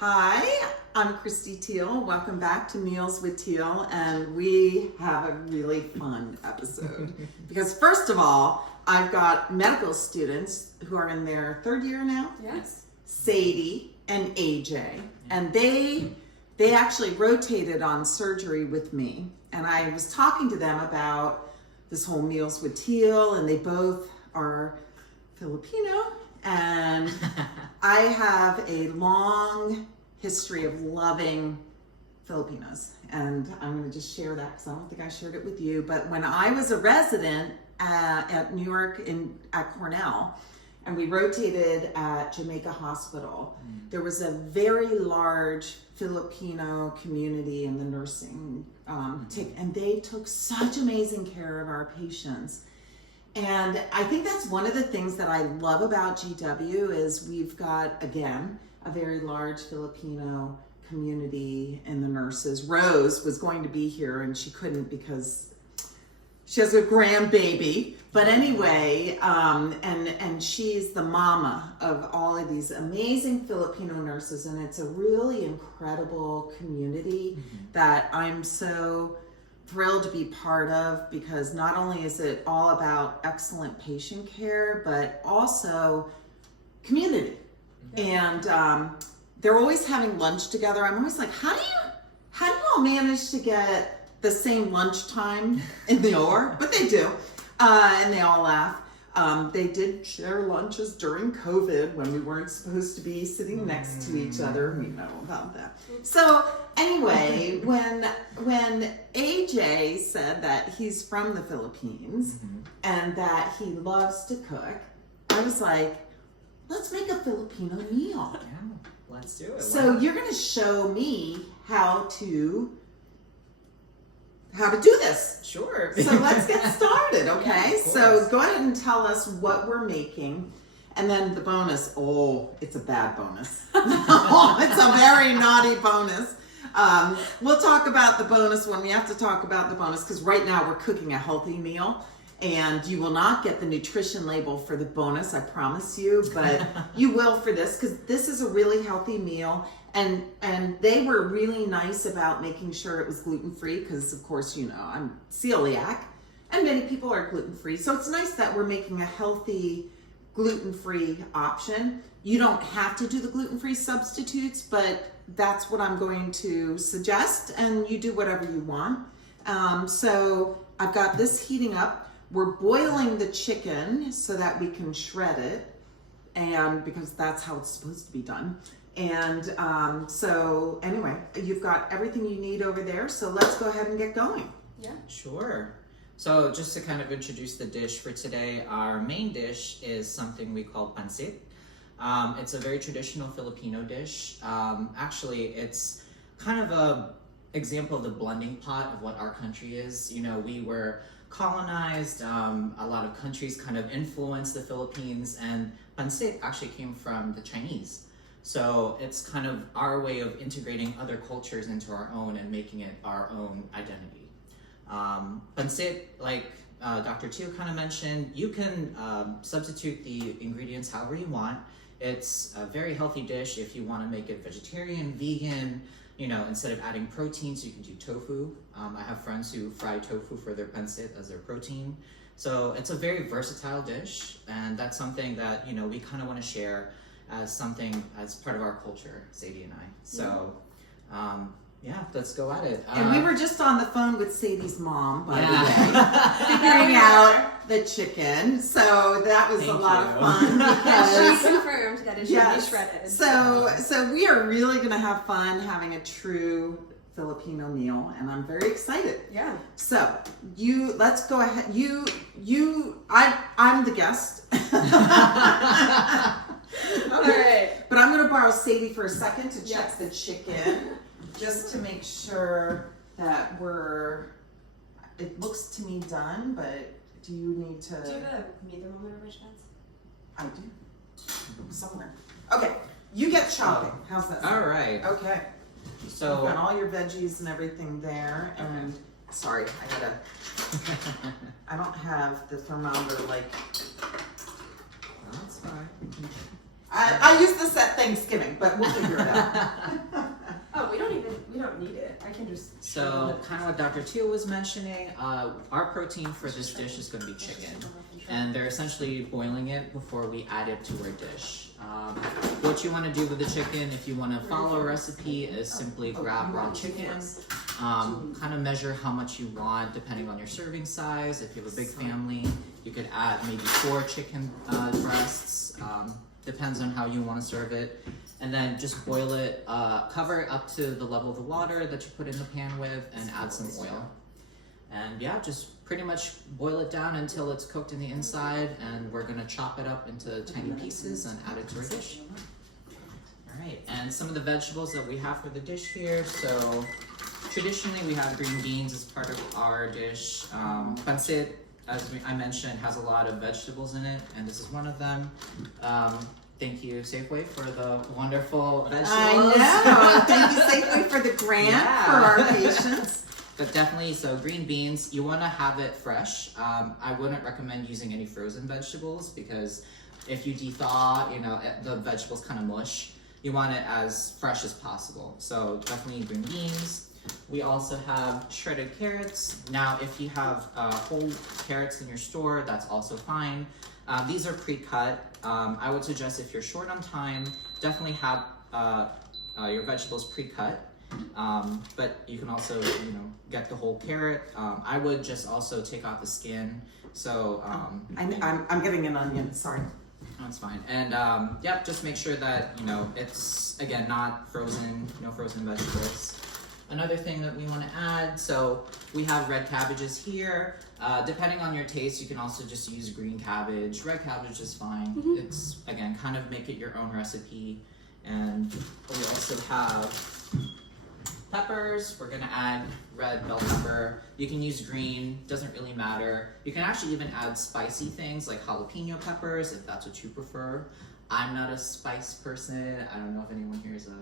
Hi, I'm Christy Teal. Welcome back to Meals with Teal, and we have a really fun episode. Because first of all, I've got medical students who are in their third year now. Yes. Sadie and AJ, and they actually rotated on surgery with me, and I was talking to them about this whole Meals with Teal, and they both are Filipino, and I have a long history of loving Filipinos, and I'm going to just share that because I don't think I shared it with you. But when I was a resident at New York at Cornell, and we rotated at Jamaica Hospital, there was a very large Filipino community in the nursing and they took such amazing care of our patients. And I think that's one of the things that I love about GW is we've got, again, a very large Filipino community in the nurses. Rose was going to be here and she couldn't because she has a grandbaby. But anyway, and she's the mama of all of these amazing Filipino nurses, and it's a really incredible community that I'm so thrilled to be part of, because not only is it all about excellent patient care, but also community. And they're always having lunch together. I'm always like, how do you all manage to get the same lunchtime in the OR? But they do. And they all laugh. They did share lunches during COVID when we weren't supposed to be sitting next to each other. We know about that. So anyway, when AJ said that he's from the Philippines and that he loves to cook, I was like, let's make a Filipino meal. Yeah, let's do it. So you're going to show me how to do this. Sure. So let's get started, okay? Yeah, so go ahead and tell us what we're making. And then the bonus, it's a bad bonus. It's a very naughty bonus. We'll talk about the bonus when we have to talk about the bonus, because right now we're cooking a healthy meal. And you will not get the nutrition label for the bonus, I promise you, but you will for this, because this is a really healthy meal. And they were really nice about making sure it was gluten-free, because of course, you know, I'm celiac and many people are gluten-free. So it's nice that we're making a healthy gluten-free option. You don't have to do the gluten-free substitutes, but that's what I'm going to suggest, and you do whatever you want. So I've got this heating up. We're boiling the chicken so that we can shred it, and because that's how it's supposed to be done. And so anyway, you've got everything you need over there. So let's go ahead and get going. Yeah. Sure. So just to kind of introduce the dish for today, our main dish is something we call Pancit. It's a very traditional Filipino dish. Actually, it's kind of a example of the blending pot of what our country is. You know, we were colonized, a lot of countries kind of influenced the Philippines, and Pancit actually came from the Chinese. So it's kind of our way of integrating other cultures into our own and making it our own identity. Pancit, like Dr. Teal kind of mentioned, you can substitute the ingredients however you want. It's a very healthy dish if you want to make it vegetarian, vegan. You know, instead of adding proteins, you can do tofu. I have friends who fry tofu for their pancit as their protein. So it's a very versatile dish, and that's something that, you know, we kind of want to share as something as part of our culture, Sadie and I. So, yeah, let's go at it. And we were just on the phone with Sadie's mom, by the way, figuring out the chicken. So that was a lot of fun. She confirmed that it should be shredded. So we are really going to have fun having a true Filipino meal, and I'm very excited. Yeah. So let's go ahead. I'm the guest. All right. But I'm going to borrow Sadie for a second to check the chicken, just to make sure that it looks to me done, but do you need to? Do you have a meter by chance? I do. Somewhere. Okay, you get chopping. How's that? All right. Okay. So you've got all your veggies and everything there, and sorry, I don't have the thermometer like. That's fine. I use this at Thanksgiving, but we'll figure it out. Oh, we don't need it. I can just. So, kind of what Dr. Teal was mentioning, our protein for this dish is going to be chicken. And they're essentially boiling it before we add it to our dish. What you want to do with the chicken, if you want to follow a recipe, is simply grab raw chicken, kind of measure how much you want depending on your serving size. If you have a big family, you could add maybe 4 chicken breasts. Depends on how you want to serve it. And then just boil it, cover it up to the level of the water that you put in the pan with, and add some oil. And yeah, just pretty much boil it down until it's cooked in the inside, and we're gonna chop it up into tiny pieces and add it to our dish. All right, and some of the vegetables that we have for the dish here. So traditionally we have green beans as part of our dish. Pancit, as I mentioned, has a lot of vegetables in it, and this is one of them. Thank you, Safeway, for the wonderful vegetables. I know. Thank you, Safeway, for the grant for our patients. But definitely, so green beans, you want to have it fresh. I wouldn't recommend using any frozen vegetables because if you de-thaw, the vegetables kind of mush. You want it as fresh as possible. So definitely green beans. We also have shredded carrots. Now, if you have whole carrots in your store, that's also fine. These are pre-cut. I would suggest if you're short on time, definitely have your vegetables pre-cut. But you can also, get the whole carrot. I would just also take out the skin. So I'm getting an onion. Sorry. That's fine. And just make sure that it's again not frozen. No frozen vegetables. Another thing that we want to add. So we have red cabbages here. Depending on your taste, you can also just use green cabbage. Red cabbage is fine. Mm-hmm. It's again kind of make it your own recipe. And we also have peppers. We're gonna add red bell pepper. You can use green, doesn't really matter. You can actually even add spicy things like jalapeno peppers if that's what you prefer. I'm not a spice person. I don't know if anyone here is a...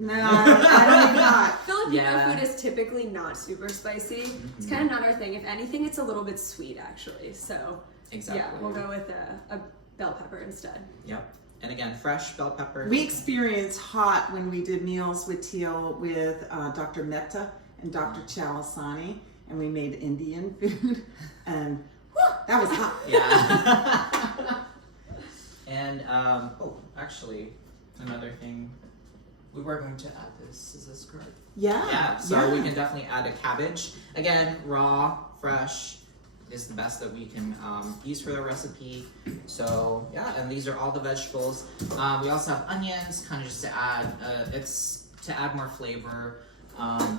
No, I don't not. Filipino food is typically not super spicy. Mm-hmm. It's kind of not our thing. If anything, it's a little bit sweet actually. So exactly. Yeah, we'll go with a bell pepper instead. Yep. And again, fresh bell pepper. We experienced hot when we did meals with Teal with Dr. Mehta and Dr. Chalasani, and we made Indian food, and that was hot. Yeah. And actually, another thing, we were going to add this. Is this correct? Yeah. Yeah. So we can definitely add a cabbage. Again, raw, fresh. Is the best that we can use for the recipe. So yeah, and these are all the vegetables. We also have onions, kind of just to add, it's to add more flavor. And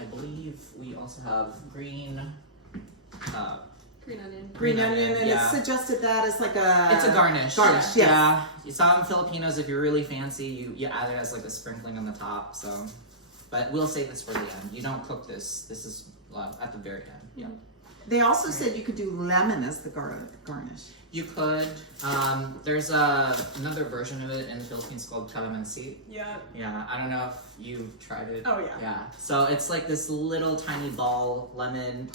I believe we also have green onion. Green onion, and it's suggested that as like a... It's a garnish. Garnish, yes. Yeah. Some Filipinos, if you're really fancy, you add it as like a sprinkling on the top. So, but we'll save this for the end. You don't cook this. This is at the very end. Yeah. They also said you could do lemon as the garnish. You could. There's another version of it in the Philippines called calamansi. Yeah. Yeah, I don't know if you've tried it. Oh, yeah. Yeah. So it's like this little tiny ball lemon,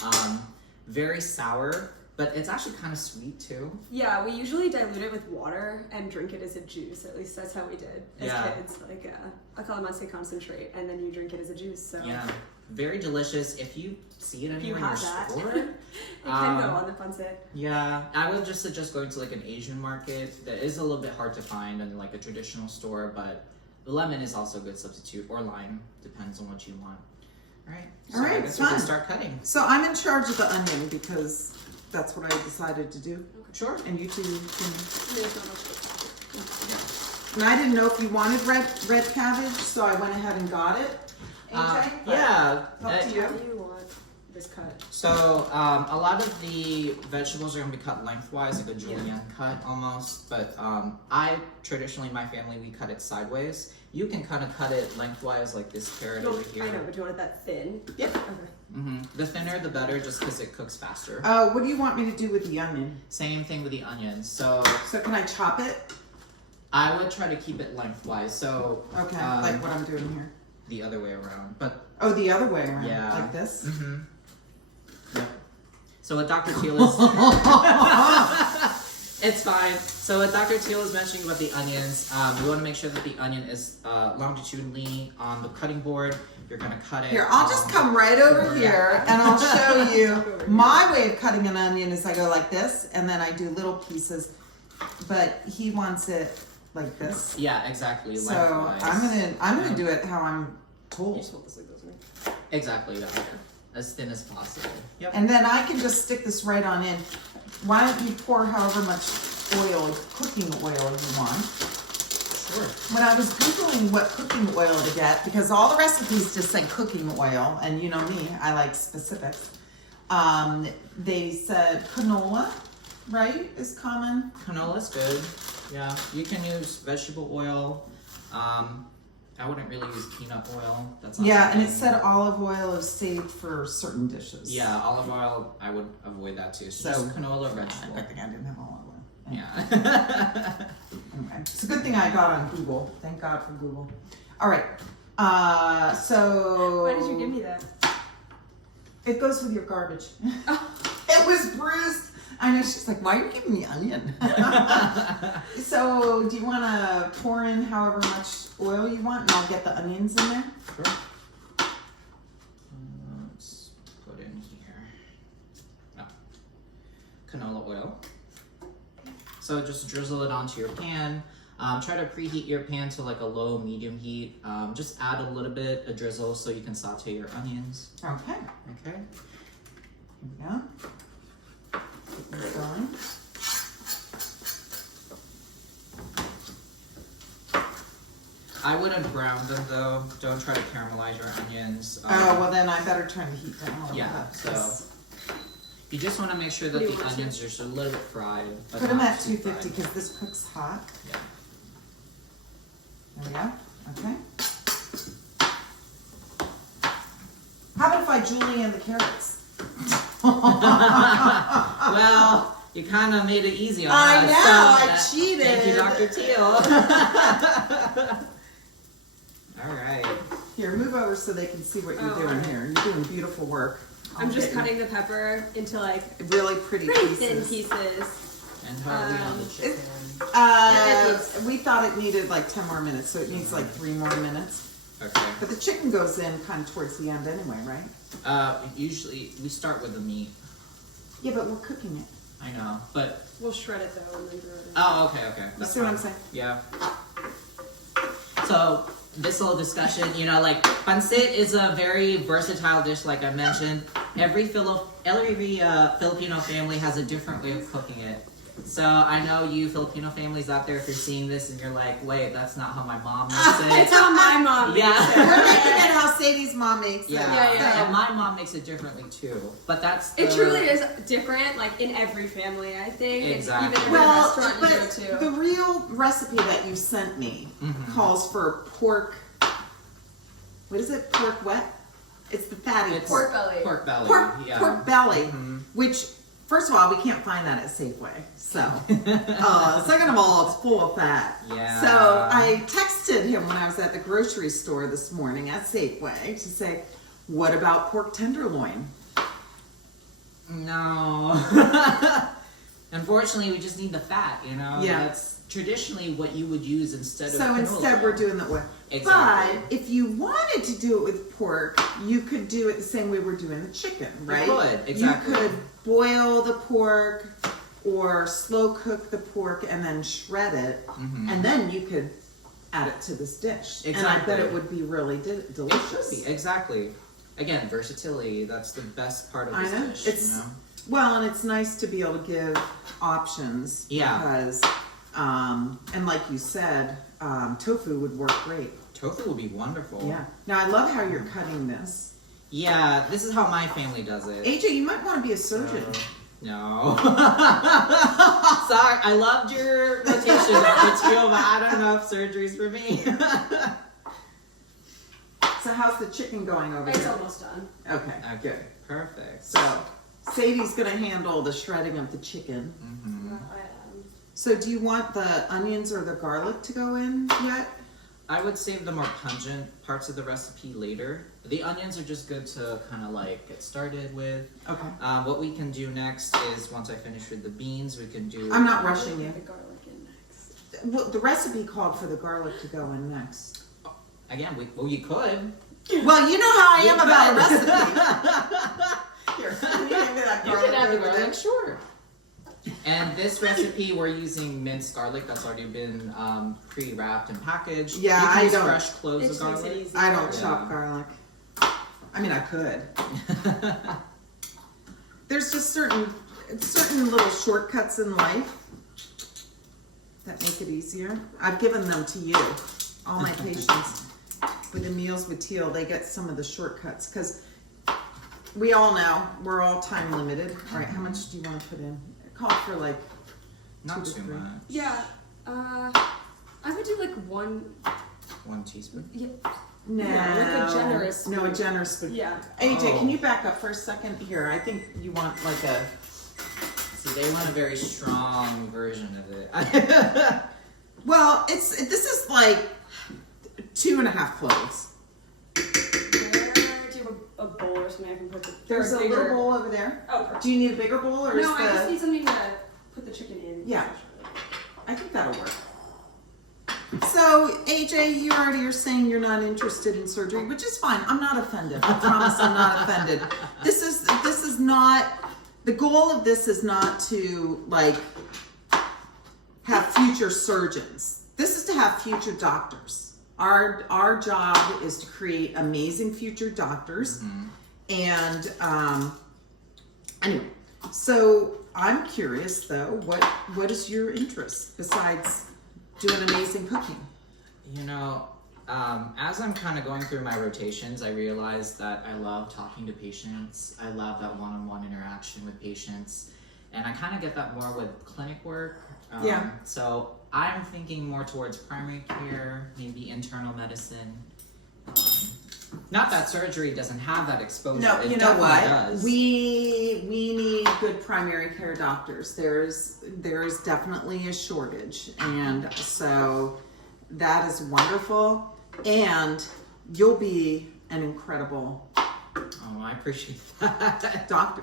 very sour, but it's actually kind of sweet too. Yeah, we usually dilute it with water and drink it as a juice. At least that's how we did as kids. Like a calamansi concentrate, and then you drink it as a juice. So yeah. Very delicious. If you see it anywhere in your store, it can go on the pancit. Yeah, I would just suggest going to like an Asian market. That is a little bit hard to find in like a traditional store, but the lemon is also a good substitute, or lime, depends on what you want. All right. So I guess we can start cutting. So I'm in charge of the onion because that's what I decided to do. Okay. Sure. And you two can. And I didn't know if you wanted red cabbage, so I went ahead and got it. AJ, yeah. Up to you. How do you want this cut? So a lot of the vegetables are going to be cut lengthwise, like a julienne cut almost. But traditionally, my family, we cut it sideways. You can kind of cut it lengthwise, like this carrot over here. I know, but do you want it that thin? Yep. Okay. Mm-hmm. The thinner, the better, just because it cooks faster. What do you want me to do with the onion? Same thing with the onions. So can I chop it? I would try to keep it lengthwise. So okay, like what I'm doing here. The other way around, but the other way around, like like this. Mm-hmm. Yep. So what Dr. Teal is It's fine. So what Dr. Teal was mentioning about the onions, we want to make sure that the onion is longitudinally on the cutting board. You're going to cut it. Here, I'll just come right over here and I'll show you my way of cutting an onion is I go like this and then I do little pieces, but he wants it like this. Yeah, exactly. So lengthwise. I'm gonna do it how I'm told. You just hold this like this, right? Exactly that. As thin as possible. Yep. And then I can just stick this right on in. Why don't you pour however much oil, cooking oil you want? Sure. When I was Googling what cooking oil to get, because all the recipes just say cooking oil, and you know me, I like specifics. They said canola, right, is common. Canola's good. Yeah. You can use vegetable oil. I wouldn't really use peanut oil. That's not Yeah, and it something- said olive oil is saved for certain dishes. Yeah, olive oil, I would avoid that too. So, So- just canola I vegetable. think I didn't have olive oil. Yeah. Anyway, it's a good thing I got on Google. Thank God for Google. All right. So. Why did you give me that? It goes with your garbage. It was bruised. I know, she's like, why are you giving me onion? So, do you want to pour in however much oil you want, and I'll get the onions in there? Sure. Let's put in here. Oh. Canola oil. So just drizzle it onto your pan. Try to preheat your pan to like a low medium heat. Just add a little bit of drizzle so you can saute your onions. Okay. Okay. Here we go. Get this going. I wouldn't brown them though. Don't try to caramelize your onions. Oh, well then I better turn the heat down a little Yeah, bit. so you just want to make sure that You the want onions are just a little bit fried. But Put them not at too 250 fried. because this cooks hot. Yeah. There we go. Okay. How about if I julienne the carrots? Well, you kind of made it easy on I us. know, so, I cheated. Thank you, Dr. Teal. All right. Here, move over so they can see what you're doing alright. here. You're doing beautiful work. I'm just Okay. cutting the pepper into like Really pretty pretty pieces. thin pieces. And how are we on the chicken? We thought it needed like 10 more minutes, so it needs like 3 more minutes. Okay. But the chicken goes in kind of towards the end anyway, right? Usually we start with the meat. Yeah, but we're cooking it. I know, but We'll shred it though and then throw it in. oh, okay. You That's see what I'm fine. saying? Yeah. So this whole discussion, you know, like pancit is a very versatile dish, like I mentioned. Every Filipino family has a different way of cooking it. So I know you Filipino families out there, if you're seeing this and you're like, wait, that's not how my mom makes It's it. how my mom makes Yeah. it. We're making it how Sadie's mom makes it. Yeah. And my mom makes it differently too. But that's It the- truly is different, like in every family, I think. Exactly. Even in Well, a restaurant you go but to. the real recipe that you sent me Mhm. calls for pork. What is it? Pork what? It's the fatty It's Pork belly. Pork belly. Yeah. pork belly, Mhm. which first of all we can't find that at Safeway. So, second of all, it's full of fat. Yeah. So I texted him when I was at the grocery store this morning at Safeway to say, "What about pork tenderloin?" No. Unfortunately, we just need the fat, you know? Yeah. That's traditionally what you would use instead of So canola instead, oil. we're doing the oil. Exactly. But if you wanted to do it with pork, you could do it the same way we're doing the chicken, right? could, exactly. You could boil the pork or slow cook the pork and then shred it, Mhm. and then you could add it to this dish. And I bet Exactly. it would be really It delicious. should be, exactly. Again, versatility, that's the best part of I this know. dish, It's- you know? Well, and it's nice to be able to give options. Yeah. Because, and like you said, tofu would work great. Tofu would be wonderful. Yeah. Now I love how you're cutting this. Yeah, this is how my family does it. AJ, you might want to be a surgeon. No. Sorry, I loved your rotation, Dr. Teal, but I don't know if surgery's for me. So how's the chicken going over It's here? almost done. Okay, good. Perfect. So Sadie's gonna handle the shredding of the chicken. Mhm. So do you want the onions or the garlic to go in yet? I would save the more pungent parts of the recipe later. The onions are just good to kind of like get started with. Okay. What we can do next is once I finish with the beans, we can do. I'm not rushing you. The garlic in next. Well, the recipe called for the garlic to go in next. Again, you could. Well, you know how I am about a recipe. Here, You can add the garlic, sure. And this recipe, we're using minced garlic that's already been pre-wrapped and packaged. Yeah, you can I use don't- fresh cloves It of makes it garlic. easy. I don't Yeah. chop garlic. I mean, I could. There's just certain little shortcuts in life that make it easier. I've given them to you. All my patients with the meals with Teal, they get some of the shortcuts because we all know we're all time limited. All right, how much do you want to put in? It called for like Not 2 to too 3. much. Yeah. I would do like 1. 1 teaspoon. Yeah. No, like a generous No, a spoon. generous spoon. Yeah. AJ, Oh. can you back up for a second here? I think you want like a. See, they want a very strong version of it. Well, this is like 2.5 cloves. Do you have a bowl or something I can put the There's or a bigger- little bowl over there. Oh, perfect. Do you need a bigger bowl or is No, I just the? need something to put the chicken in. Yeah. I think that'll work. So AJ, you already are saying you're not interested in surgery, which is fine. I'm not offended. I promise I'm not offended. This is not. The goal of this is not to like have future surgeons. This is to have future doctors. Our job is to create amazing future doctors. And anyway, so I'm curious though, what is your interest besides doing amazing cooking? You know, as I'm kind of going through my rotations, I realized that I love talking to patients. I love that one-on-one interaction with patients. And I kind of get that more with clinic work. Yeah. So I'm thinking more towards primary care, maybe internal medicine. Not that surgery doesn't have that exposure. No, It you know definitely what? does. We need good primary care doctors. There's definitely a shortage, and so that is wonderful. And you'll be an incredible Oh, I appreciate that. doctor.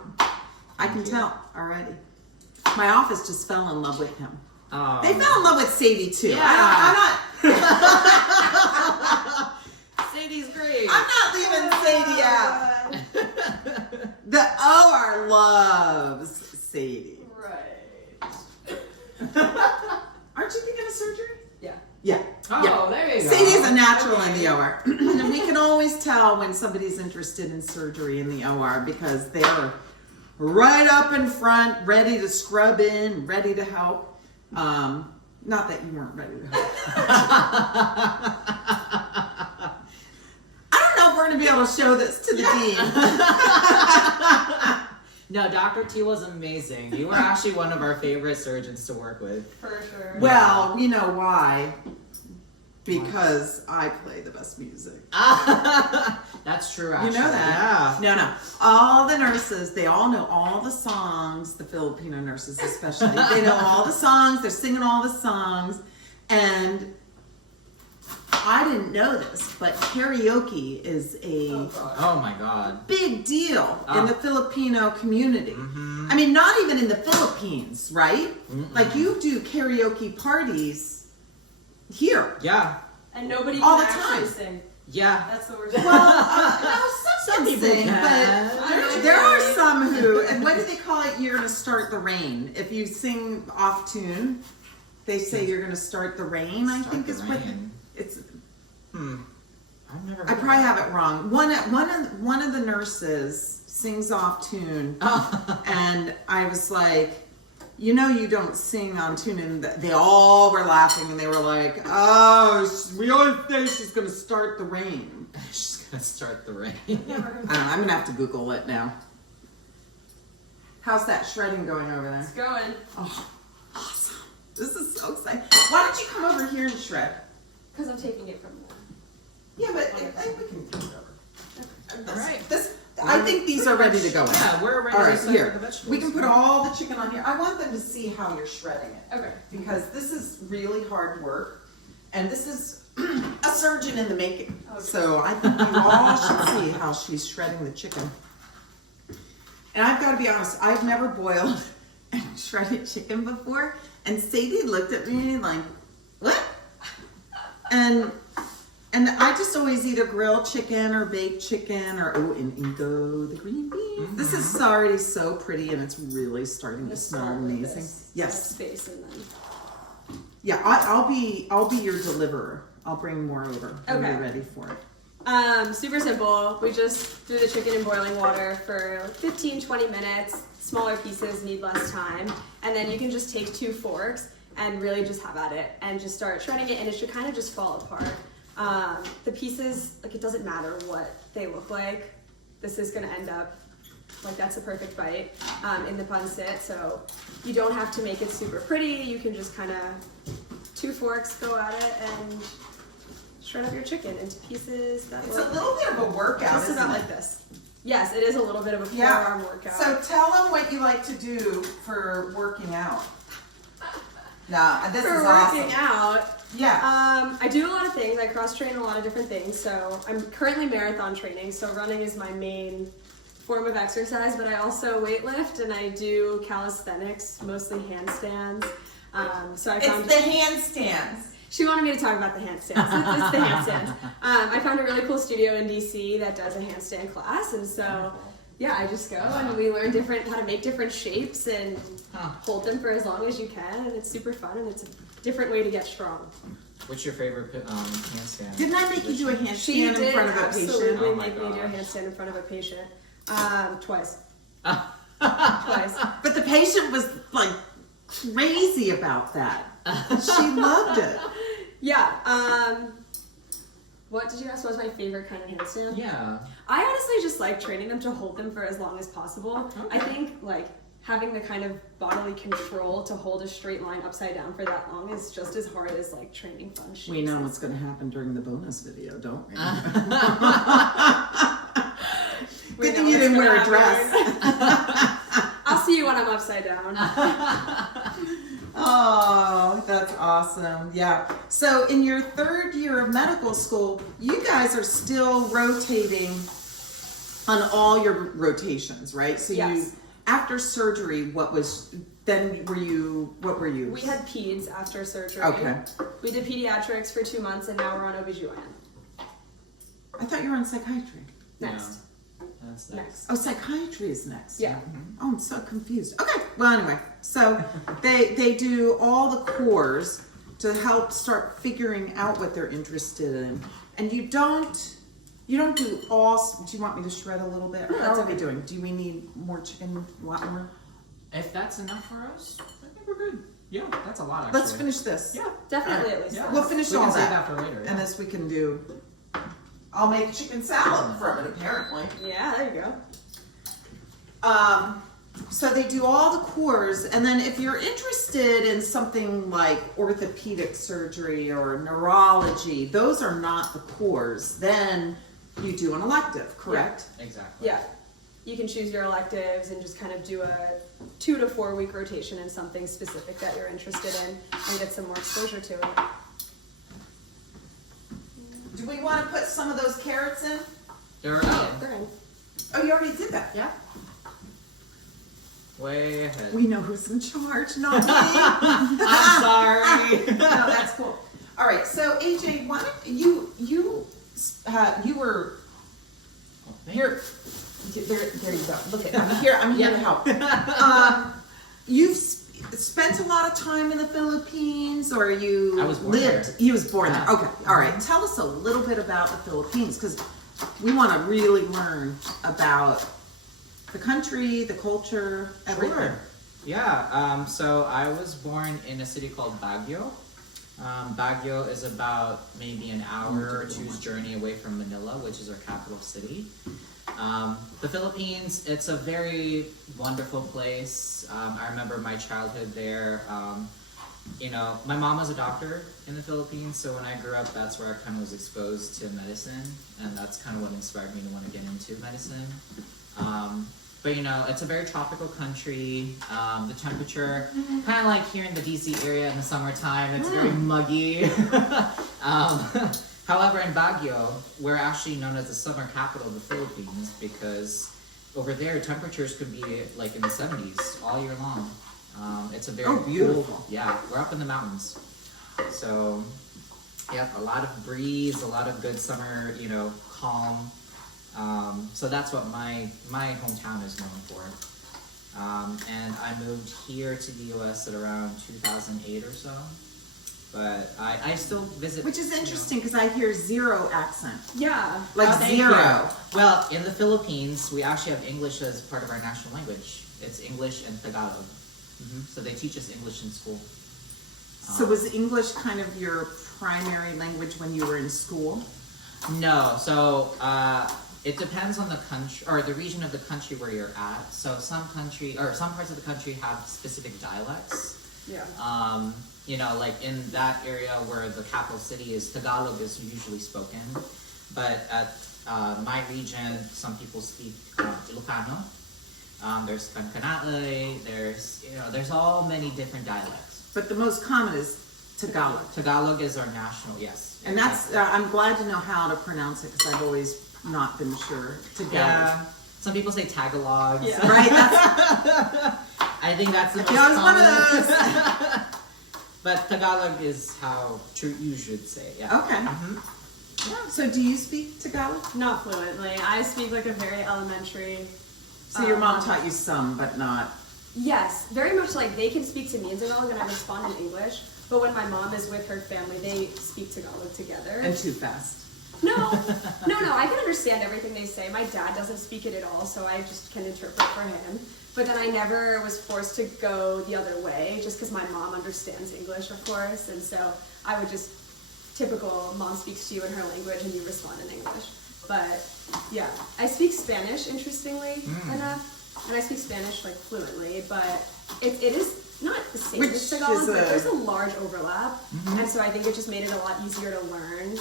I can Thank you. tell already. My office just fell in love with him. They Oh. fell in love with Sadie too. Yeah. I'm Sadie's great. not leaving Sadie out. The OR loves Sadie. Right. Aren't you thinking of surgery? Yeah. Yeah. Oh, Yeah. there you go. Sadie's a natural in the OR. And we can always tell when somebody's interested in surgery in the OR because they're right up in front, ready to scrub in, ready to help. Not that you weren't ready to help. I don't know if we're going to be able to show this to the dean. No, Dr. Teal was amazing. You were actually one of our favorite surgeons to work with. For sure. Well, you know why? Because I play the best music. That's true, actually. You know that? No. All the nurses, they all know all the songs, the Filipino nurses especially. They know all the songs, they're singing all the songs. And I didn't know this, but karaoke is a Oh my god. big deal in the Filipino community. Mm-hmm. I mean, not even in the Philippines, right? Like you do karaoke parties here. Yeah. And nobody All can the actually time. sing. Yeah. That's the worst. Well, no, some people sing, can. but there are some who, and what do they call it? You're going to start the rain. If you sing off tune, they say you're going to start the rain. I Start think the is what rain. it's. I've never I heard probably of have it wrong. One of the nurses sings off tune, that. and I was like, you know, you don't sing on tune, and they all were laughing, and they were like, oh, we always say she's going to start the rain. She's gonna start the rain. Never heard I don't know, I'm gonna have to Google it now. How's that shredding going over there? It's going. Oh, awesome. This is so exciting. Why don't you come over here and shred? Because I'm taking it from there. Yeah, but we can do it over. All right. I think these are ready to go. Yeah, we're ready All to right, start here. the vegetables. We can put all the chicken on here. I want them to see how you're shredding it. Okay. Because this is really hard work. And this is a surgeon in the making. So I think you all should see how she's shredding the chicken. And I've got to be honest, I've never boiled and shredded chicken before. And Sadie looked at me like, what? And I just always either grilled chicken or baked chicken or, and go the green beans. This is already so pretty and it's really starting to smell amazing. Yes. Space and then. Yeah, I'll be your deliverer. I'll bring more over when you're ready for it. Super simple. We just threw the chicken in boiling water for 15-20 minutes. Smaller pieces need less time. And then you can just take 2 forks and really just have at it and just start shredding it, and it should kind of just fall apart. The pieces, like, it doesn't matter what they look like. This is gonna end up like that's a perfect bite in the pancit. So you don't have to make it super pretty. You can just kind of 2 forks, go at it, and shred up your chicken into pieces. It's a little bit of a workout, just isn't about it? like this. Yes, it is a little bit of a forearm workout. So tell them what you like to do for working out. Nah, this for is working awesome. out, Yeah. I do a lot of things. I cross train a lot of different things. So I'm currently marathon training. So running is my main form of exercise, but I also weightlift and I do calisthenics, mostly handstands. So I found It's the handstands. she wanted me to talk about the handstands. It's the handstands. I found a really cool studio in DC that does a handstand class, and so yeah, I just go and we learn how to make different shapes and hold them for as long as you can, and it's super fun and it's a different way to get strong. What's your favorite handstand? Didn't I make you do a handstand She in did front of a absolutely patient? Oh my make me do a gosh. handstand in front of a patient. Twice. Twice. But the patient was like crazy about that. She loved it. Yeah. What did you ask? What was my favorite kind of handstand? Yeah. I honestly just like training them to hold them for as long as possible. Okay. I think like having the kind of bodily control to hold a straight line upside down for that long is just as hard as like training fun shapes. We know what's going to happen during the bonus video, don't we? We Good know thing you what's didn't wear gonna a dress. happen. I'll see you when I'm upside down. Oh, that's awesome. Yeah. So in your 3rd year of medical school, you guys are still rotating on all your rotations, right? So Yes. after surgery, what were you? We had peds after surgery. Okay. We did pediatrics for 2 months and now we're on OBGYN. I thought you were on psychiatry. Next. That's Next. Oh, psychiatry is next. Yeah. Oh, I'm so confused. Okay. Well, anyway, so they do all the cores to help start figuring out what they're interested in, and you don't do all. Do you want me to shred a little bit? Or how are we doing? Do we need more chicken? A lot more? If that's enough for us, I think we're good. Yeah, that's a lot actually. Let's finish this. Yeah. Definitely Alright. at least. Yeah. We'll finish We all can save that. that for later. And this we can do. I'll make chicken salad from it, apparently. Yeah, there you go. So they do all the cores, and then if you're interested in something like orthopedic surgery or neurology, those are not the cores. Then you do an elective, correct? Exactly. Yeah. You can choose your electives and just kind of do a 2 to 4 week rotation in something specific that you're interested in and get some more exposure to it. Do we want to put some of those carrots in? They're They're in. Oh, you already did that. Yeah. Way ahead. We know who's in charge, not me. I'm sorry. No, that's cool. All right, so AJ, why don't you were here. There you go. Look at I'm here to help. You've spent a lot of time in the Philippines, or you I was born lived? there. You was born there. Yeah. Okay. All right. Tell us a little bit about the Philippines, because we want to really learn about the country, the culture, everything. Sure. Yeah. So I was born in a city called Baguio. Baguio is about maybe an hour or two's journey away from Manila, which is our capital city. The Philippines, it's a very wonderful place. I remember my childhood there. My mom was a doctor in the Philippines, so when I grew up, that's where I kind of was exposed to medicine, and that's kind of what inspired me to want to get into medicine. But it's a very tropical country. The temperature, kind of like here in the DC area in the summertime, it's very muggy. However, in Baguio, we're actually known as the summer capital of the Philippines because over there temperatures could be like in the 70s all year long. It's a very beautiful. cool. Yeah, we're up in the mountains, so yeah, a lot of breeze, a lot of good summer, calm. So that's what my hometown is known for. And I moved here to the U.S. at around 2008 or so. But I still visit. Which is interesting because I hear zero accent. Yeah. Like Thank zero. you. Well, in the Philippines, we actually have English as part of our national language. It's English and Tagalog. So they teach us English in school. So was English kind of your primary language when you were in school? No. So it depends on the country or the region of the country where you're at. So some parts of the country have specific dialects. Yeah. Like in that area where the capital city is, Tagalog is usually spoken. But at my region, some people speak Ilocano. There's Kankanaey, there's all many different dialects. But the most common is Tagalog. Tagalog is our national, yes. And that's, I'm glad to know how to pronounce it because I've always not been sure. Tagalog. Yeah. Some people say Tagalog. Yeah. So. Right? I think that's the most I was one common. of those. But Tagalog is how you should say, yeah. Okay. Yeah. So do you speak Tagalog? Not fluently. I speak like a very elementary. So your mom taught you some, but not. Yes, very much like they can speak to me in Tagalog and I respond in English. But when my mom is with her family, they speak Tagalog together. And too fast. No, I can understand everything they say. My dad doesn't speak it at all, so I just can interpret for him. But then I never was forced to go the other way, just because my mom understands English, of course. And so I would just, typical mom speaks to you in her language and you respond in English. But yeah, I speak Spanish, interestingly enough. And I speak Spanish like fluently, but it is not the same Which as Tagalog, is but there's a large overlap. And so I think it just made it a lot easier to learn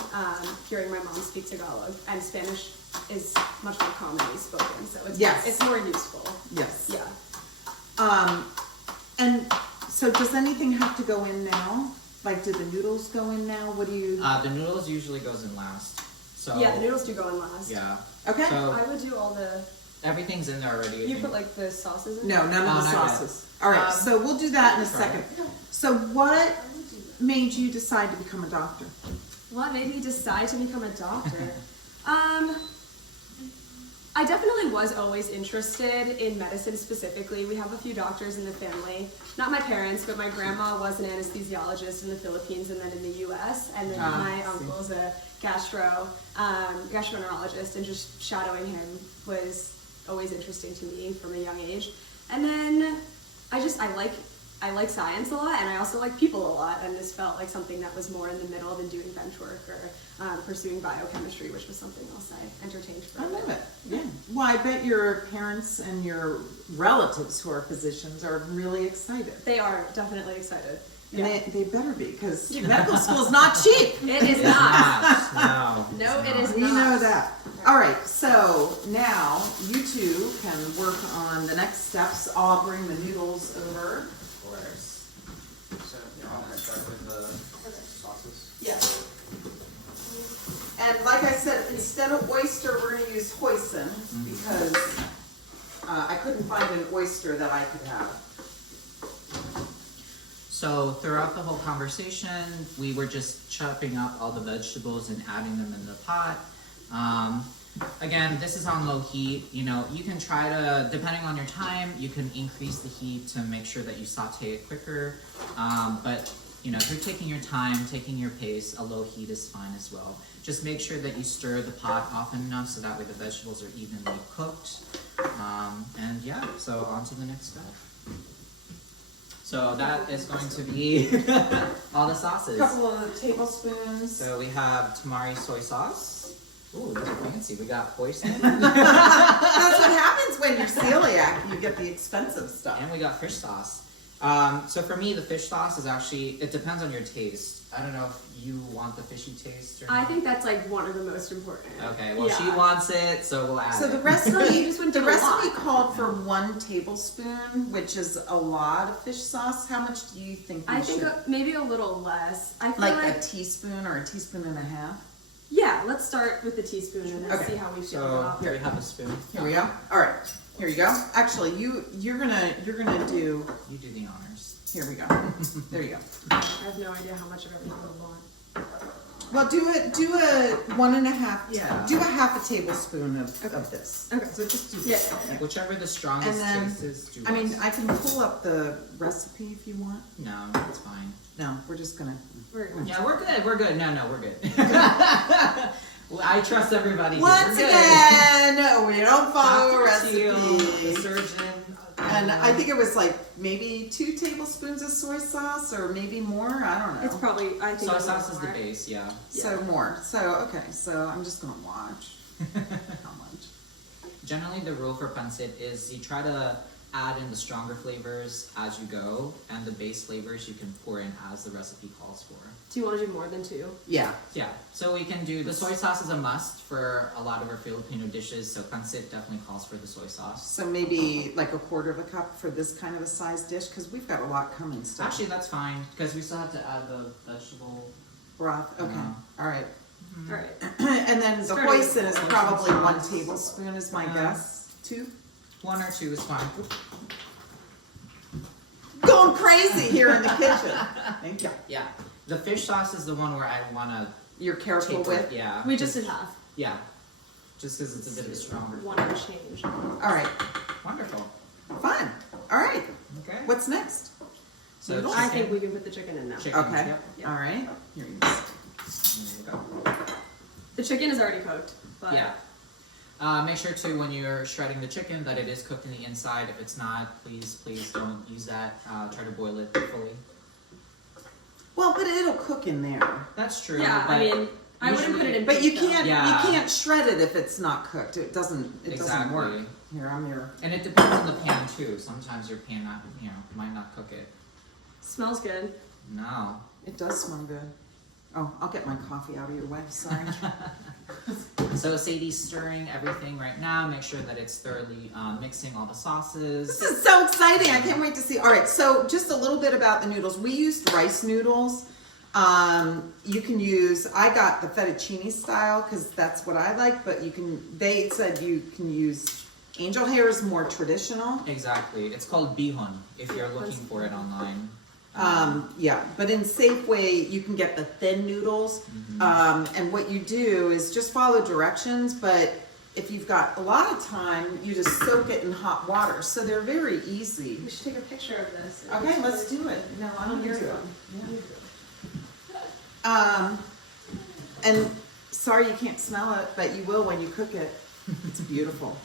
hearing my mom speak Tagalog. And Spanish is much more commonly spoken, so it's more useful. Yes. Yeah. And so does anything have to go in now? Like, do the noodles go in now? What do you? The noodles usually goes in last. So Yeah, the noodles do go in last. Yeah. Okay. So I would do all the. everything's in there already. I You think. put like the sauces in? No, none of the not yet. sauces. All right, so we'll do that in a try second. So what made you decide to become a doctor? What made me decide to become a doctor? I definitely was always interested in medicine specifically. We have a few doctors in the family. Not my parents, but my grandma was an anesthesiologist in the Philippines and then in the US. And then my uncle's a gastroenterologist, and just shadowing him was always interesting to me from a young age. And then I like science a lot, and I also like people a lot, and this felt like something that was more in the middle than doing bench work or pursuing biochemistry, which was something else I entertained for I a bit. love it. Yeah. Well, I bet your parents and your relatives who are physicians are really excited. They are definitely excited. And they better be, because medical school is not cheap. It is It's not. No. No, it is We not. know that. All right, so now you two can work on the next steps. I'll bring the noodles over. Of course. So you're all gonna start with the sauces. Yeah. And like I said, instead of oyster, we're going to use hoisin because I couldn't find an oyster that I could have. So throughout the whole conversation, we were just chopping up all the vegetables and adding them in the pot. Again, this is on low heat. You know, you can try to, depending on your time, you can increase the heat to make sure that you saute it quicker. But you know, if you're taking your time, taking your pace, a low heat is fine as well. Just make sure that you stir the pot often enough so that way the vegetables are evenly cooked. And yeah, so on to the next step. So that is going to be all the sauces. A couple of tablespoons. So we have tamari soy sauce. Ooh, that's fancy. We got hoisin. That's what happens when you're celiac. You get the expensive stuff. And we got fish sauce. So for me, the fish sauce is actually, it depends on your taste. I don't know if you want the fishy taste or not. I think that's like one of the most important. Okay, well Yeah. she wants it, so we'll add So it. the recipe, You just wouldn't the do a recipe lot. called for 1 tablespoon, which is a lot of fish sauce. How much do you think we I think should? maybe a little less. I feel Like like, a teaspoon or a teaspoon and a half? yeah, let's start with the teaspoon and then Okay. see how we feel So about here it. we have a spoon. Here we go. All right, here you go. Actually, you're gonna do. You do the honors. Here we go. There you go. I have no idea how much of everything we want. Well, do a 1.5. Yeah. Do a half a tablespoon of this. Okay. So just do Yeah. this. Whichever the strongest And then, taste is, do I mean, less. I can pull up the recipe if you want. No, it's fine. No, we're just gonna. We're good. Yeah, we're good. We're good. No, we're good. Well, I trust everybody. Here. Once We're good. again, we don't follow a Dr. Teal, the recipe. surgeon. And I think it was like maybe 2 tablespoons of soy sauce, or maybe more. I don't know. It's probably, I think Soy a little sauce is the more. base, yeah. So more. So okay. So I'm just gonna watch how much. Generally, the rule for pancit is you try to add in the stronger flavors as you go, and the base flavors you can pour in as the recipe calls for. Do you want to do more than 2? Yeah. Yeah, so we can do, the soy sauce is a must for a lot of our Filipino dishes, so pancit definitely calls for the soy sauce. So maybe like a 1/4 cup for this kind of a size dish, because we've got a lot coming still. Actually, that's fine, because we still have to add the vegetable. Broth. Okay. All right. All right. And then the Starting with hoisin is hoisin probably sauce. 1 tablespoon is my guess. 2. 1 or 2 is fine. Going crazy here in the kitchen. Thank you. Yeah, the fish sauce is the one where I want to You're careful take with. it, yeah. We just did half. Yeah, just because it's a bit of a stronger. One and change. All right. Wonderful. Fine. All right. Okay. What's next? So Noodles? I think we can put the chicken in now. Chicken, Okay. yep. Yeah. All right. Here you go. There you go. The chicken is already cooked, but Yeah. Make sure to, when you're shredding the chicken, that it is cooked in the inside. If it's not, please don't use that. Try to boil it fully. Well, but it'll cook in there. That's true. yeah, but I mean, I wouldn't put it in. But you pink, though. can't Yeah. you can't shred it if it's not cooked. It doesn't Exactly. work. Here, I'm your. And it depends on the pan too. Sometimes your pan not, might not cook it. Smells good. No. It does smell good. Oh, I'll get my coffee out of your way. Sorry. So Sadie's stirring everything right now. Make sure that it's thoroughly mixing all the sauces. This is so exciting. I can't wait to see. All right, so just a little bit about the noodles. We used rice noodles. You can use, I got the fettuccine style because that's what I like, but they said you can use angel hair is more traditional. Exactly. It's called bihon if you're looking for it online. Yeah, but in Safeway, you can get the thin noodles. And what you do is just follow directions, but if you've got a lot of time, you just soak it in hot water. So they're very easy. We should take a picture of this. Okay, let's do it. No, I don't Here do we it. go. Yeah. And sorry you can't smell it, but you will when you cook it. It's beautiful.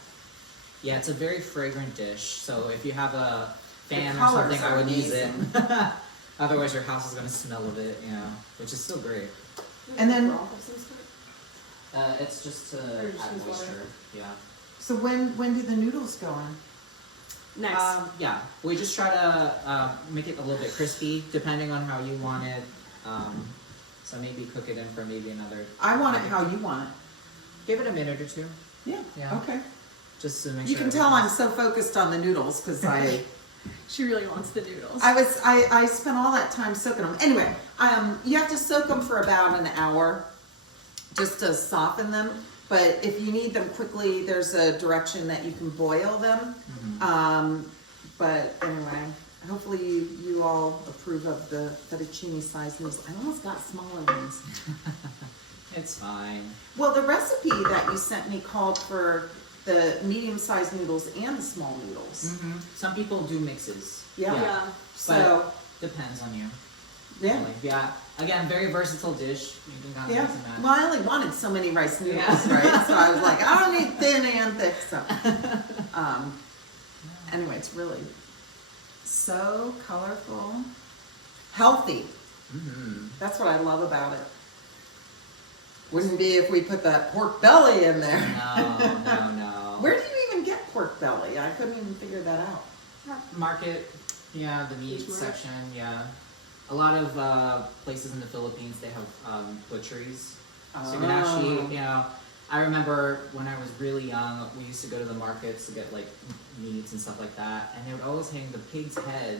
Yeah, it's a very fragrant dish. So if you have a fan or colors something, I are would use it. amazing. Otherwise, your house is gonna smell of it, which is still great. And then- Broth of some sort? It's just to Or just add use water. moisture. Yeah. So when do the noodles go in? Next. Yeah. We just try to make it a little bit crispy, depending on how you want it. So maybe cook it in for maybe another. I want it how you want it. Give it a minute or 2, Yeah. Yeah. Okay. just to make You sure. can tell I'm everything's- so focused on the noodles because She really wants the noodles. I spent all that time soaking them. Anyway, you have to soak them for about an hour just to soften them. But if you need them quickly, there's a direction that you can boil them. But anyway, hopefully you all approve of the fettuccine size noodles. I almost got smaller ones. It's fine. Well, the recipe that you sent me called for the medium-sized noodles and the small noodles. Some people do mixes. Yeah. Yeah. So, Depends on you. yeah. Really. Yeah. Again, very versatile dish. You can kind of Yeah. mix and match. Well, I only wanted so many rice noodles, Yeah. right? So I was like, I don't need thin and thick. So, anyway, it's really so colorful, healthy. That's what I love about it. Wouldn't be if we put that pork belly in there. No. Where do you even get pork belly? I couldn't even figure that out. Market. Yeah, the meat Fish market. section. Yeah, a lot of places in the Philippines they have butcheries, so you can actually, you know. I remember when I was really young, we used to go to the markets to get like meats and stuff like that, and they would always hang the pig's head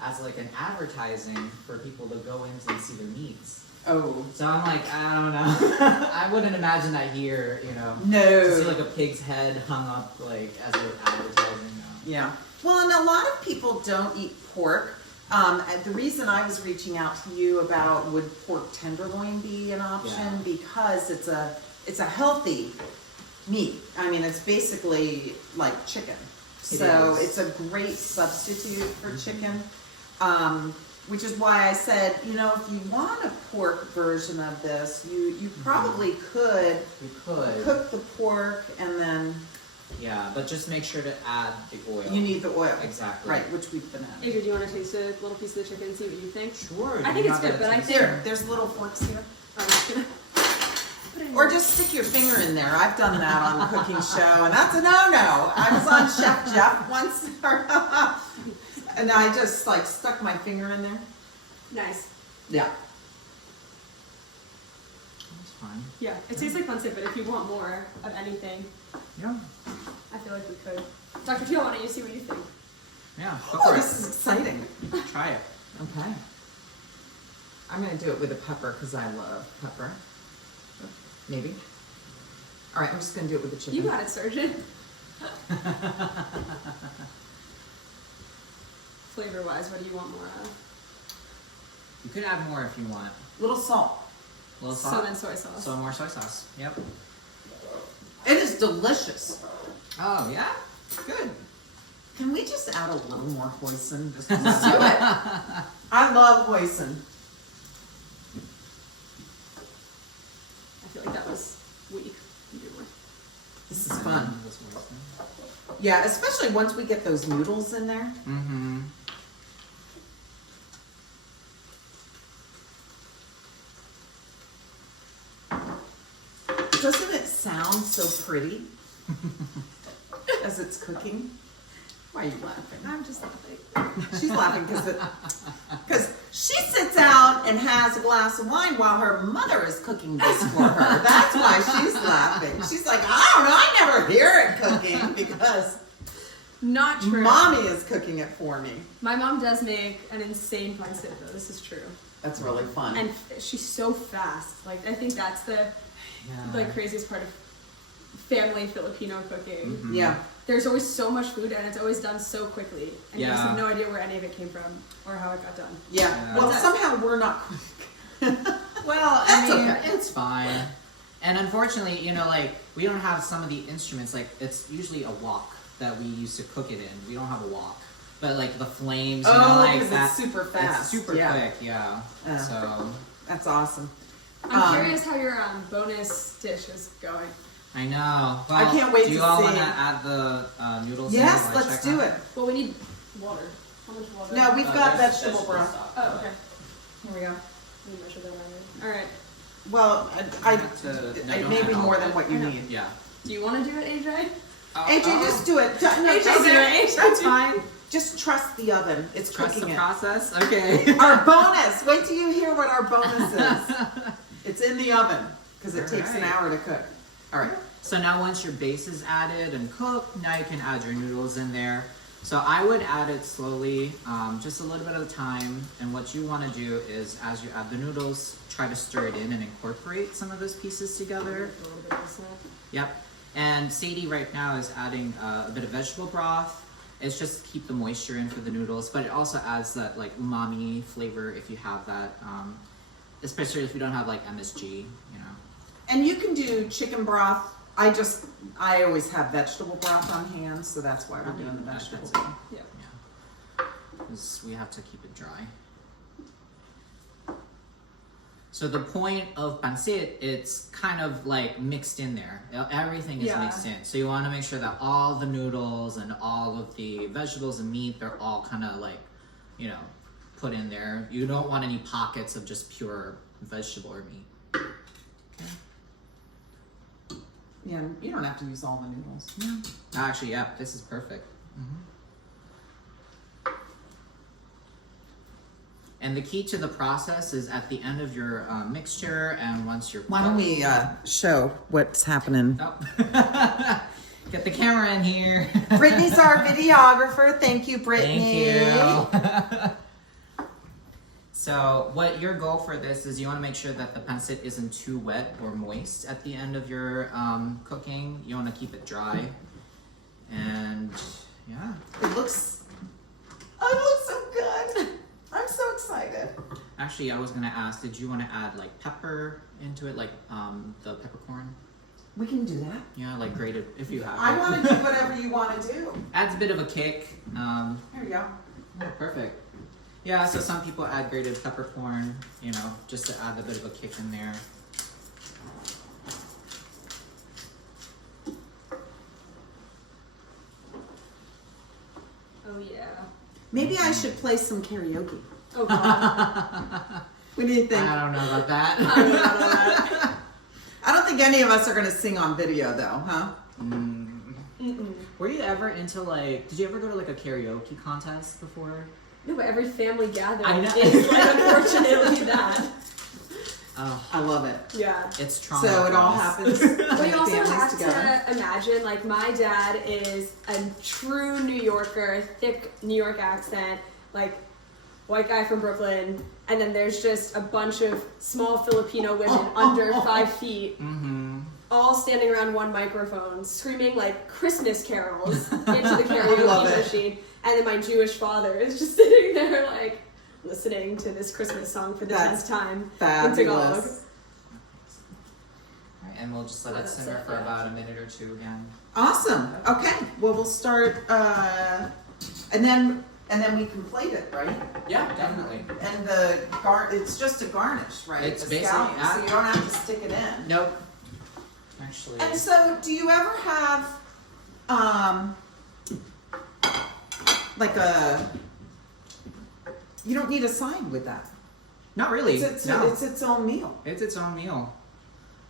as like an advertising for people to go in and see the meats. Oh. So I'm like, I don't know. I wouldn't imagine that here, you know. No. To see like a pig's head hung up like as an advertising. Yeah. Well, and a lot of people don't eat pork. And the reason I was reaching out to you about would pork tenderloin be an option, Yeah. because it's a healthy meat. I mean, it's basically like chicken. So it's a great substitute for chicken. Which is why I said, you know, if you want a pork version of this, you probably could You could. cook the pork and then Yeah, but just make sure to add the oil. you need the oil. Exactly. Right, which we've been adding. Adrian, do you want to taste a little piece of the chicken and see what you think? Sure. I think it's good, but I think There's little forks here. I'm just gonna put it in Or there. just stick your finger in there. I've done that on the cooking show, and that's a no-no. I was on Chef Jeff once, and I just like stuck my finger in there. Nice. Yeah. That's fine. Yeah, it tastes like pancit, but if you want more of anything, Yeah. I feel like we could. Dr. Teal, why don't you see what you think? Yeah. Go Oh, for this is exciting. it. Try it. Okay. I'm gonna do it with a pepper because I love pepper. Maybe. All right, I'm just gonna do it with the chicken. You got it, surgeon. Flavor-wise, what do you want more of? You could add more if you want. Little salt. A little So salt. then soy sauce. So more soy sauce. Yep. It is delicious. Oh yeah. Good. Can we just add a little more hoisin? Just do it. I love hoisin. I feel like that was weak. You do more. This is fun. This one's good. Yeah, especially once we get those noodles in there. Mm-hmm. Doesn't it sound so pretty as it's cooking? Why are you laughing? I'm just laughing. She's laughing because she sits out and has a glass of wine while her mother is cooking this for her. That's why she's laughing. She's like, I don't know, I never hear it cooking because Not true. mommy is cooking it for me. My mom does make an insane pancit though. This is true. That's really fun. And she's so fast. Like, I think that's the Yeah. craziest part of family Filipino cooking. Mhm. Yeah. There's always so much food and it's always done so quickly. And you just Yeah. have no idea where any of it came from or how it got done. Yeah. Yeah. Well, That's it. somehow we're not quick. Well, I That's mean, okay. it's fine. And unfortunately, you know, like, we don't have some of the instruments, like, it's usually a wok that we use to cook it in. We don't have a wok. But, like, the flames, you know, Oh, like because that. it's super fast. It's super Yeah. quick, yeah. So, That's awesome. I'm curious how your bonus dish is going. I know. Well, I can't wait do you to all see. want to add the noodles in Yes, while I let's check do out? it. Well, we need water. How much water? No, we've got there's vegetable broth. stock. Oh, okay. Here we go. Let me measure that out. All right. Well, No, it don't may add be all more of than it. what you I know. need. Yeah. Do you want to do it, AJ? AJ, just do it. No, AJ, just- do it. That's fine. Just trust the oven. It's Trust the cooking it. process? Okay. Our bonus. Wait till you hear what our bonus is. It's in the oven because it takes an Alright. hour to cook. All right. So now once your base is added and cooked, now you can add your noodles in there. So I would add it slowly, just a little bit at a time. And what you want to do is, as you add the noodles, try to stir it in and incorporate some of those pieces together. A little bit of this. Yep. And Sadie right now is adding a bit of vegetable broth. It's just keep the moisture in for the noodles, but it also adds that like umami flavor if you have that, especially if you don't have like MSG, you know. And you can do chicken broth. I always have vegetable broth on hand, so that's why we're doing the vegetable That's it. broth. Yeah. Yeah. 'Cause we have to keep it dry. So the point of pancit, it's kind of like mixed in there. Everything is Yeah. mixed in. So you want to make sure that all the noodles and all of the vegetables and meat, they're all kind of like, you know, put in there. You don't want any pockets of just pure vegetable or meat. Yeah, you don't have to use all the noodles. Actually, yeah, this is perfect. And the key to the process is at the end of your mixture, and once you're Why don't we show what's happening? Oh. Get the camera in here. Brittany's our videographer. Thank you, Brittany. Thank you. So what your goal for this is, you want to make sure that the pancit isn't too wet or moist at the end of your cooking. You want to keep it dry. And yeah. It looks so good. I'm so excited. Actually, I was going to ask, did you want to add like pepper into it, like the peppercorn? We can do that. Yeah, like grated, if you have I it. want to do whatever you want to do. Adds a bit of a kick. There we go. Oh, perfect. Yeah, so some people add grated peppercorn, you know, just to add a bit of a kick in there. Oh yeah. Maybe I should play some karaoke. Oh god. What do you think? I don't know about that. I don't know about that. I don't think any of us are going to sing on video, though, huh? Were you ever into like, did you ever go to like a karaoke contest before? No, but every family gathering I know. is like, unfortunately that. Oh, I love it. Yeah. it's trauma. So it all happens. But you also families have together. to imagine, like, my dad is a true New Yorker, thick New York accent, like, white guy from Brooklyn, and then there's just a bunch of small Filipino women under 5 feet, all standing around one microphone, screaming like Christmas carols into the love karaoke it. machine, and then my Jewish father is just sitting there, like, listening to this Christmas song for the 10th time in Tagalog. Fabulous. Alright, and we'll just let it that's simmer it, for yeah. about a minute or two again. Awesome. Okay. Well, we'll start, and then we can plate it, right? Yeah, definitely. And it's just a garnish, right? It's The basically scallions, that. so you don't have to stick it in. Nope. Actually, And so, do you ever have, like you don't need a sign with that. not really. It's No. its own meal. It's its own meal.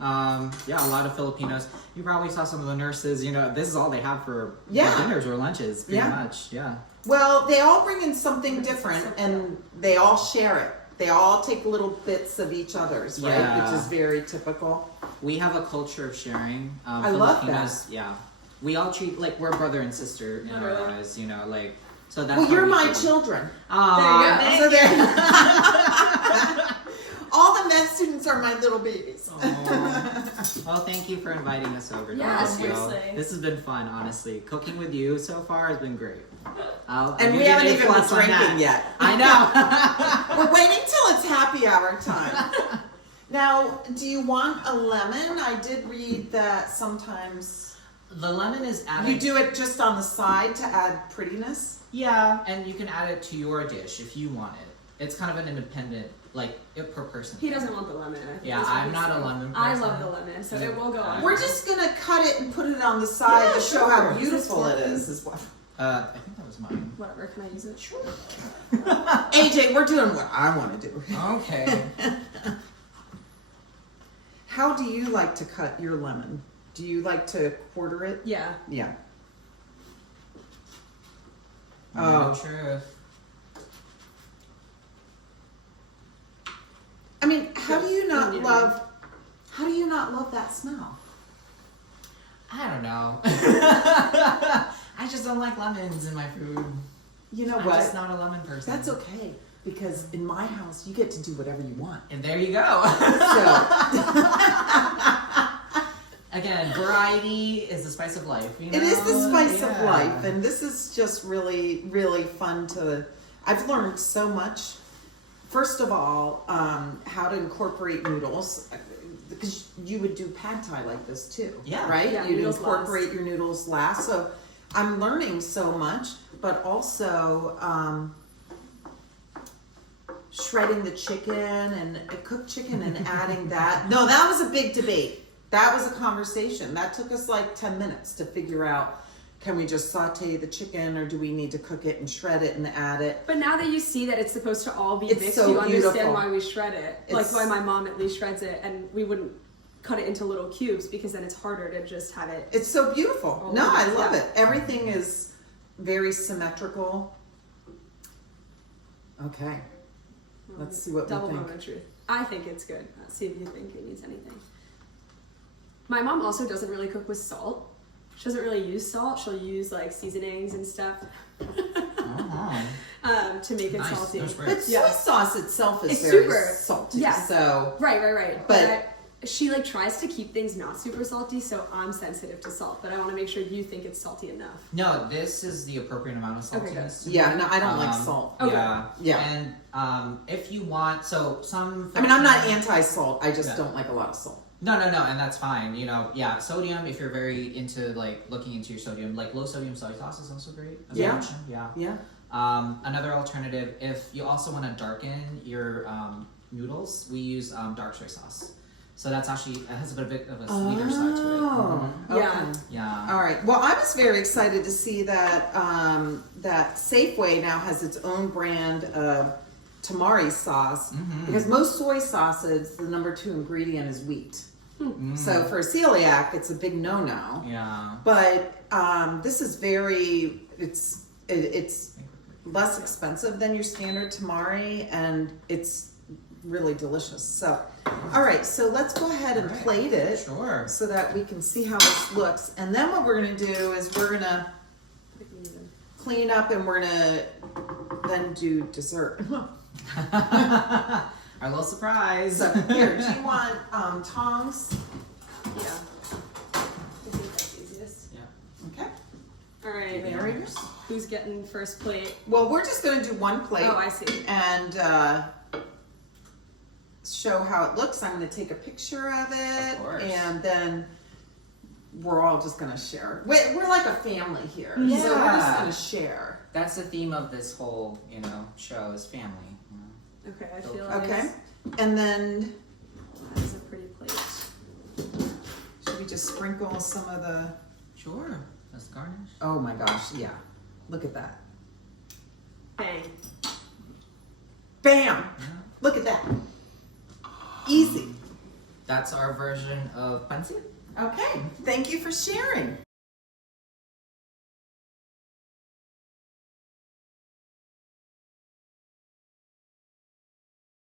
Yeah, a lot of Filipinos. You probably saw some of the nurses. You know, this is all they have for Yeah. their dinners or lunches, pretty Yeah. much. Yeah. Well, they all bring in something different, and they all share it. They all take little bits of each other's, right? Yeah. Which is very typical. We have a culture of sharing. I love Filipinos, yeah. We all treat like we're brother and sister in our Literally. eyes. You know, like so that's. Well, how you're we my feel. children. Aw, So thank you. they're all the med students are my little babies. Aw. Well, thank you for inviting us over. Yeah, Dr. Teal. seriously. This has been fun, honestly. Cooking with you so far has been great. I'll And give we you haven't an A even been plus on that. drinking yet. I know. We're waiting till it's happy hour time. Now, do you want a lemon? I did read that sometimes The lemon is added. you do it just on the side to add prettiness. Yeah, and you can add it to your dish if you want it. It's kind of an independent, like, per person. He doesn't want the lemon. I think Yeah, is what I'm he's not a saying. lemon I person. love the lemon, so it will go on. We're just gonna cut it and put it on the side Yeah, to show sure. how beautiful it is what. I think that was mine. Whatever, can I use it? Sure. AJ, we're doing what I want to do. Okay. How do you like to cut your lemon? Do you like to quarter it? Yeah. Yeah. Oh, Oh. truth. I mean, how do you not Yeah. love that smell? I don't know. I just don't like lemons in my food. You know I'm what? just not a lemon person. That's okay, because in my house you get to do whatever you want. And there you go. So Again, variety is the spice of life. You know? it is the spice of Yeah. life, and this is just really, really fun to. I've learned so much. First of all, how to incorporate noodles, because you would do pad thai like this too. Yeah. Right? Yeah, You'd noodles incorporate last. your noodles last. So I'm learning so much, but also shredding the chicken and cooked chicken and adding that. No, that was a big debate. That was a conversation. That took us like 10 minutes to figure out, can we just saute the chicken or do we need to cook it and shred it and add it? But now that you see that it's supposed to all be It's mixed, so you understand beautiful. why we shred it. Like It's- why my mom at least shreds it, and we wouldn't cut it into little cubes because then it's harder to just have it. It's so beautiful. Oh, No, I yeah. love it. Everything is very symmetrical. Okay. Let's see what Double we think. moment of truth. I think it's good. Let's see if you think it needs anything. My mom also doesn't really cook with salt. She doesn't really use salt. She'll use like seasonings and stuff to make it Nice. salty. That's great. But soy Yeah. sauce itself is It's very super- salty. yeah. So Right. But- She like tries to keep things not super salty, so I'm sensitive to salt. But I want to make sure you think it's salty enough. No, this is the appropriate amount of Okay, good. saltiness. yeah, no, I don't like Um, salt. Okay. Yeah. Yeah. And if you want, so some. I mean, I'm not anti-salt. I just Yeah. don't like a lot of salt. No, and that's fine. You know, yeah, sodium. If you're very into like looking into your sodium, like low sodium soy sauce is also great. As Yeah. an option. Yeah. Yeah. Another alternative, if you also want to darken your noodles, we use dark soy sauce. So that's actually it has a bit of a sweeter side to it. Oh, okay. Yeah. Yeah. All right. Well, I was very excited to see that that Safeway now has its own brand of tamari sauce Mhm. because most soy sauces, the number 2 ingredient is wheat. Mm. So for a celiac, it's a big no-no. Yeah. But this is it's less expensive than your standard tamari, and it's really delicious. So, all right, so let's go ahead and All right. plate it Sure. so that we can see how this looks. And then what we're gonna do is we're gonna clean up, and we're gonna then do dessert. Our little surprise. So here, do you want tongs? Yeah. I think that's easiest. Okay. All right. There it is. Who's getting first plate? Well, we're just gonna do one plate. Oh, I see. And show how it looks. I'm going to take a picture of it, Of course. and then we're all just going to share. We're like a family here, so we're just Yeah. going to share. That's the theme of this whole, show is family. You know? Okay, I feel like Okay, and then that's a pretty plate. should we just sprinkle some of the? Sure. Let's garnish. Oh my gosh, yeah! Look at that! Bang. Bam! Yeah. Look at that! Easy. That's our version of pancit. Okay, thank you for sharing.